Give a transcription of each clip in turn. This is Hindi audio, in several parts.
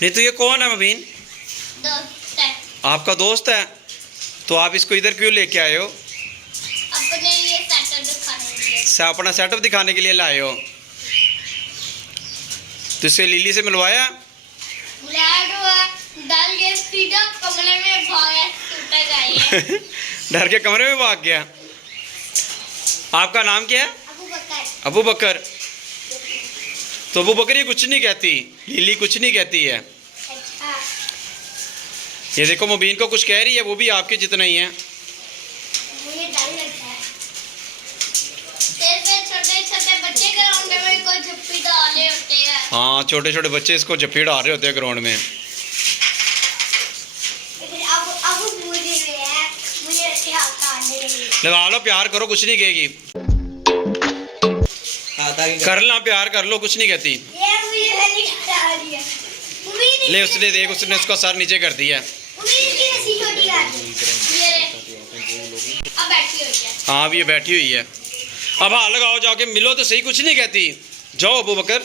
नहीं तो ये कौन है मबीन? दोस्त है। आपका दोस्त है? तो आप इसको इधर क्यों लेके आए हो? अपने ये सेटअप दिखाने के लिए। अपना सेटअप दिखाने के लिए लाए हो? तो इससे लिली से मिलवाया? डर के सीधा कमरे में भागा, टूटा जाए। डर के कमरे में भाग गया। आपका नाम क्या है? अबू बकर। अबू बकर। तो अबू बकर ये कुछ नहीं कहती, लिली कुछ नहीं कहती है। अच्छा। ये देखो मुबीन को कुछ कह रही है, वो भी आपके जितना ही है। मुझे डर लगता है। छोटे छोटे बच्चे ग्राउंड में कोई झप्पी डाले होते हैं। हाँ, छोटे छोटे बच्चे इसको जप्पी डाल रहे होते हैं ग्राउंड में। लगा लो, प्यार करो, कुछ नहीं कहेगी। कर ला प्यार, कर लो, कुछ नहीं कहती। ले उसने देख, उसने उसका सर नीचे कर दिया। हाँ, अब ये बैठी हुई है। अब हाथ लगाओ, जाके मिलो तो सही, कुछ नहीं कहती। जाओ अबू बकर।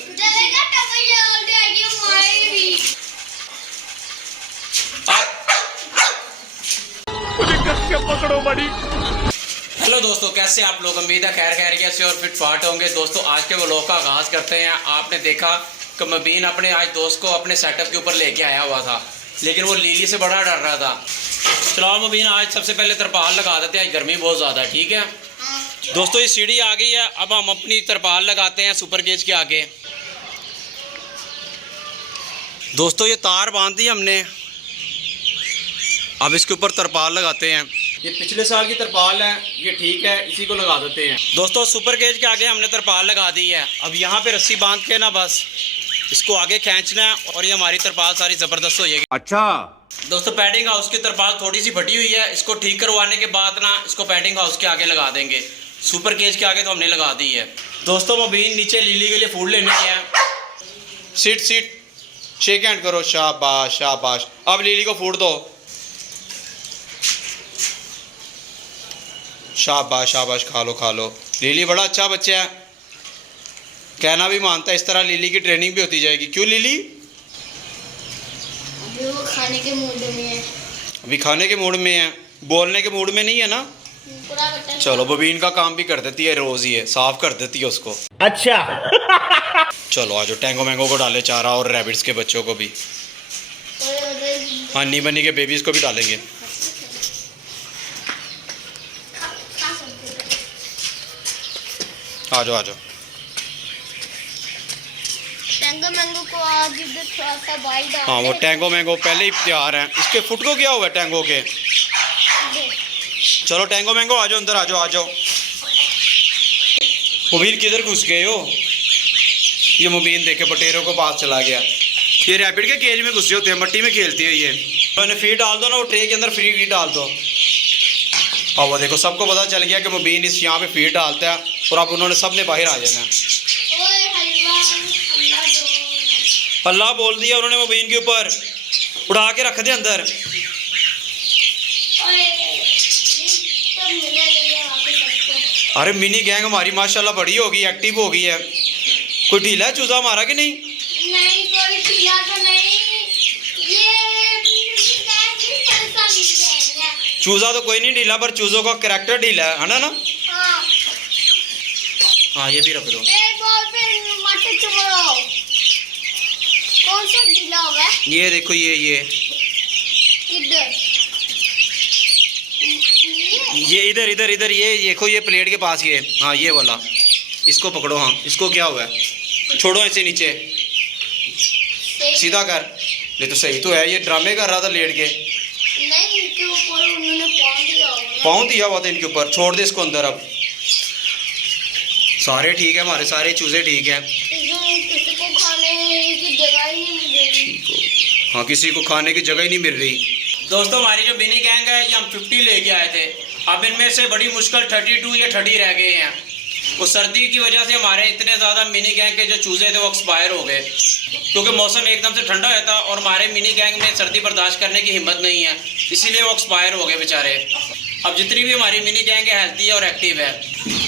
पकड़ो बड़ी। हेलो दोस्तों, कैसे आप लोग? उम्मीद है खैर खैरियत से और फिट फाट होंगे। दोस्तों आज के व्लॉग का आगाज़ करते हैं। आपने देखा कि मबीन अपने आज दोस्त को अपने सेटअप के ऊपर लेके आया हुआ था, लेकिन वो लिली से बड़ा डर रहा था। चलो मबीन, आज सबसे पहले तरपाल लगा देते हैं, आज गर्मी बहुत ज़्यादा है। ठीक है दोस्तों, ये सीढ़ी आ गई है। अब हम अपनी तरपाल लगाते हैं सुपर गेज के आगे। दोस्तों ये तार बांध दी हमने, अब इसके ऊपर तरपाल लगाते हैं। ये पिछले साल की तरपाल है, ये ठीक है, इसी को लगा देते हैं। दोस्तों सुपर गेज के आगे हमने तरपाल लगा दी है। अब यहाँ पे रस्सी बांध के ना बस इसको आगे खींचना है और ये हमारी तरपाल सारी ज़बरदस्त हो जाएगी। अच्छा दोस्तों, पैडिंग हाउस की तरपाल थोड़ी सी फटी हुई है, इसको ठीक करवाने के बाद ना इसको पैडिंग हाउस के आगे लगा देंगे। सुपर गेज के आगे तो हमने लगा दी है। दोस्तों मबीन नीचे लिली के लिए फूड लेने गया है। सीट सीट शेक हैंड करो, शाबाश शाबाश। अब लिली को फूड दो, शाबाश शाबाश, खा लो खा लो। लिली बड़ा अच्छा बच्चा है, कहना भी मानता है। इस तरह लिली की ट्रेनिंग भी होती जाएगी। क्यों लिली? अभी वो खाने के मूड में है। अभी खाने के मूड में है, बोलने के मूड में नहीं है ना। पूरा बटन। चलो बबीन का काम भी कर देती है, रोज ही है, साफ कर देती है उसको। अच्छा। चलो आज टैंगो मैंगो को डाले चारा और रैबिट्स के बच्चों को भी, हनी बनी के बेबीज को भी डालेंगे। आ जाओ आ जाओ। टैंगो मैंगो को आगे थोड़ा सा बाइट डाल। हाँ वो टैंगो मैंगो पहले ही तैयार है। इसके फुट को क्या हुआ है टैंगो के? चलो टैंगो मैंगो आ जाओ अंदर, आ जाओ आ जाओ। मुबीन किधर घुस गए हो? ये मुबीन देखे बटेरों को पास चला गया। ये रैबिट के केज में घुसे होते हैं, मट्टी में खेलती है ये। तो इन्हें फीड डाल दो ना, वो ट्रे के अंदर फ्री फीड डाल दो। और वो देखो सबको पता चल गया कि मुबीन इस यहाँ पे फीड डालता है और अब उन्होंने सब ने बाहर आ जाना है। अल्लाह बोल दिया उन्होंने मुबीन के ऊपर, उड़ा के रख दे अंदर। अरे मिनी गैंग हमारी माशाल्लाह बड़ी हो गई, एक्टिव हो गई है। कोई ढीला चूजा मारा कि नहीं? नहीं कोई ढीला तो नहीं, चूजा तो कोई नहीं ढीला, पर चूजों का कैरेक्टर ढीला है ना ना। हाँ ये भी रख दो। कौन सा ढीला होगा? ये देखो ये इधर इधर इधर, ये देखो ये प्लेट के पास ये। हाँ ये वाला, इसको पकड़ो। हाँ इसको क्या हुआ है? छोड़ो ऐसे नीचे, सीधा कर। ये तो सही तो है, ये ड्रामे कर रहा था लेट के। नहीं इनके ऊपर उन्होंने पाँव दिया हुआ था इनके ऊपर। छोड़ दे इसको अंदर। अब सारे ठीक है, हमारे सारे चूजे ठीक हैं। किसी को खाने की जगह ही नहीं मिल रही। हाँ किसी को खाने की जगह ही नहीं मिल रही। दोस्तों हमारी जो मिनी गैंग है ये हम 50 लेके आए थे। अब इनमें से बड़ी मुश्किल 32 या 30 रह गए हैं। वो सर्दी की वजह से हमारे इतने ज़्यादा मिनी गैंग के जो चूजे थे वो एक्सपायर हो गए, क्योंकि मौसम एकदम से ठंडा हुआ था और हमारे मिनी गैंग में सर्दी बर्दाश्त करने की हिम्मत नहीं है, इसीलिए वो एक्सपायर हो गए बेचारे। अब जितनी भी हमारी मिनी गैंग है हेल्थी है और एक्टिव है।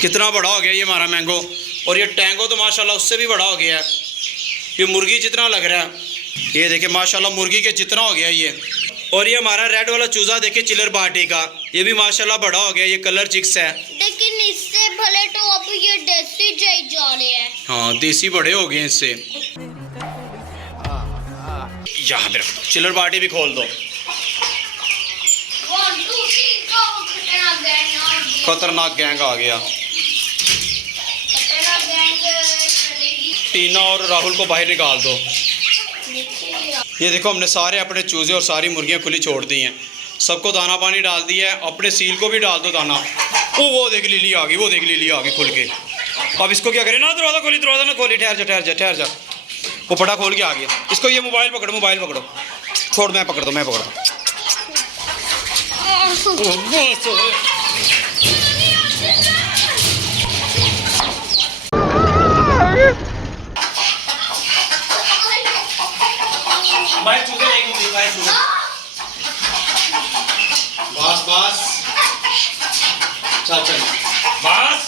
कितना बड़ा हो गया ये हमारा मैंगो, और ये टैंगो तो माशाल्लाह उससे भी बड़ा हो गया है। ये मुर्गी जितना लग रहा है। ये देखिए माशाल्लाह मुर्गी के जितना हो गया ये। और ये हमारा रेड वाला चूजा देखिए चिलर बाटी का, ये भी माशाल्लाह बड़ा हो गया, ये कलर चिक्स है। लेकिन इससे भले तो अब ये देसी जा रहे हैं। हाँ देसी बड़े हो गए इससे। यहाँ पे चिलर बाटी भी खोल दो। 1 2 3 go खतरनाक गैंग आ गया। टीना और राहुल को बाहर निकाल दो। ये देखो हमने सारे अपने चूजे और सारी मुर्गियां खुली छोड़ दी हैं, सबको दाना पानी डाल दिया है, अपने सील को भी डाल दो दाना। वो देख लिली आ गई, वो देख लिली आ गई खुल के। अब इसको क्या करें, ना दरवाज़ा खोली, दरवाज़ा ना खोली, ठहर जा। वो पटा खोल के आ गया। इसको ये मोबाइल पकड़ो। छोड़, मैं पकड़ दो। भाई चूजे नहीं होंगे, भाई चूजे। बस चल बस।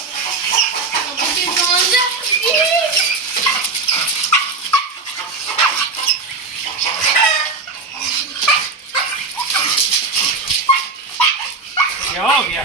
क्या हो गया?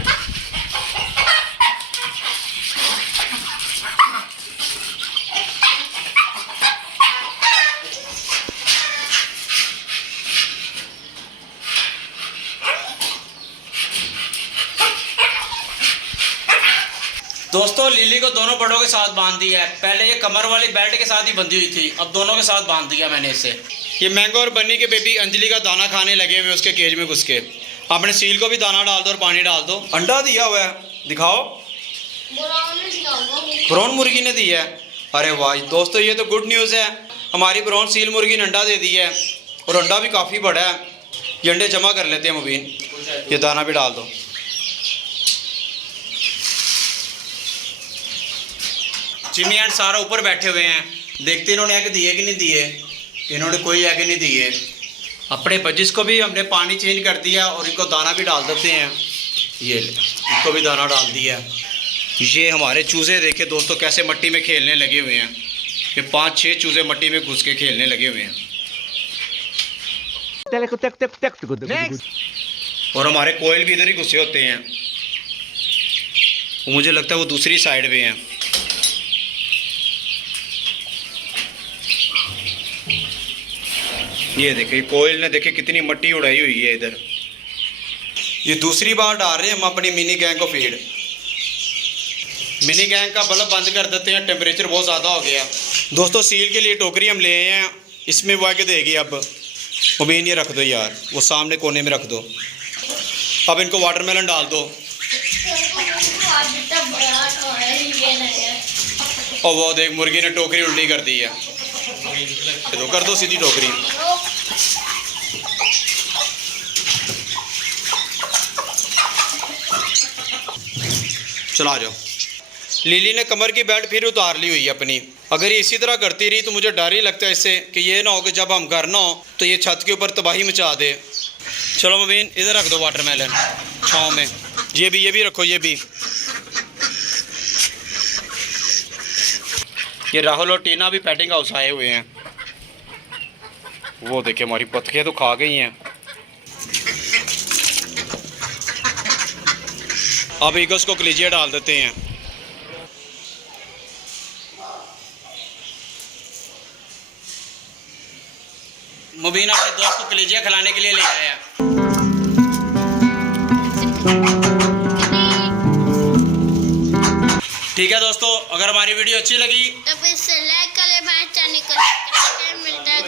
दोस्तों लिली को दोनों बड़ों के साथ बांध दिया है। पहले ये कमर वाली बेल्ट के साथ ही बंधी हुई थी, अब दोनों के साथ बांध दिया मैंने इसे। ये मैंगो और बन्नी के बेबी अंजलि का दाना खाने लगे हुए उसके केज में घुस के। आपने सील को भी दाना डाल दो और पानी डाल दो। अंडा दिया हुआ है, दिखाओ। ब्राउन मुर्गी ने दी है। अरे वाह दोस्तों, ये तो गुड न्यूज़ है। हमारी ब्राउन सील मुर्गी ने अंडा दे दिया है और अंडा भी काफ़ी बड़ा है। ये अंडे जमा कर लेते हैं मुबीन, ये दाना भी डाल दो। जिमी एंड सारा ऊपर बैठे हुए हैं, देखते इन्होंने एग दिए कि नहीं दिए। इन्होंने कोई एग नहीं दिए। अपने बजिस को भी हमने पानी चेंज कर दिया और इनको दाना भी डाल देते हैं। ये इनको भी दाना डाल दिया। ये हमारे चूज़े देखे दोस्तों कैसे मट्टी में खेलने लगे हुए हैं। ये 5-6 चूज़े मट्टी में घुस के खेलने लगे हुए हैं। और हमारे कोयल भी इधर ही घुसे होते हैं। मुझे लगता है वो दूसरी साइड पे हैं। ये देखिए कोयल ने देखे कितनी मट्टी उड़ाई हुई है इधर। ये दूसरी बार डाल रहे हैं हम अपनी मिनी गैंग को फीड। मिनी गैंग का बल्ब बंद कर देते हैं, टेम्परेचर बहुत ज़्यादा हो गया। दोस्तों सील के लिए टोकरी हम ले आए हैं, इसमें वो आके देगी। अब मुबीन ये रख दो यार, वो सामने कोने में रख दो। अब इनको वाटरमेलन डाल दो। और वो देख मुर्गी ने टोकरी उल्टी कर दी है। तो कर दो सीधी टोकरी। चला जाओ। लिली ने कमर की बेल्ट फिर उतार ली हुई है अपनी। अगर ये इसी तरह करती रही तो मुझे डर ही लगता है इससे कि ये ना हो कि जब हम घर ना हो तो ये छत के ऊपर तबाही मचा दे। चलो मुबीन इधर रख दो वाटरमेलन छाँव में। ये भी रखो। ये राहुल और टीना भी पेटिंग हाउस आए हुए हैं। वो देखिए हमारी बतखें तो खा गई हैं। अब ईगल्स को कलीजिया डाल देते हैं। मुबीन अपने दोस्त को कलीजिया खिलाने के लिए ले आया। ठीक है दोस्तों, अगर हमारी वीडियो अच्छी लगी तो फिर से लाइक करें, हमारे चैनल को सब्सक्राइब करें। मिलता है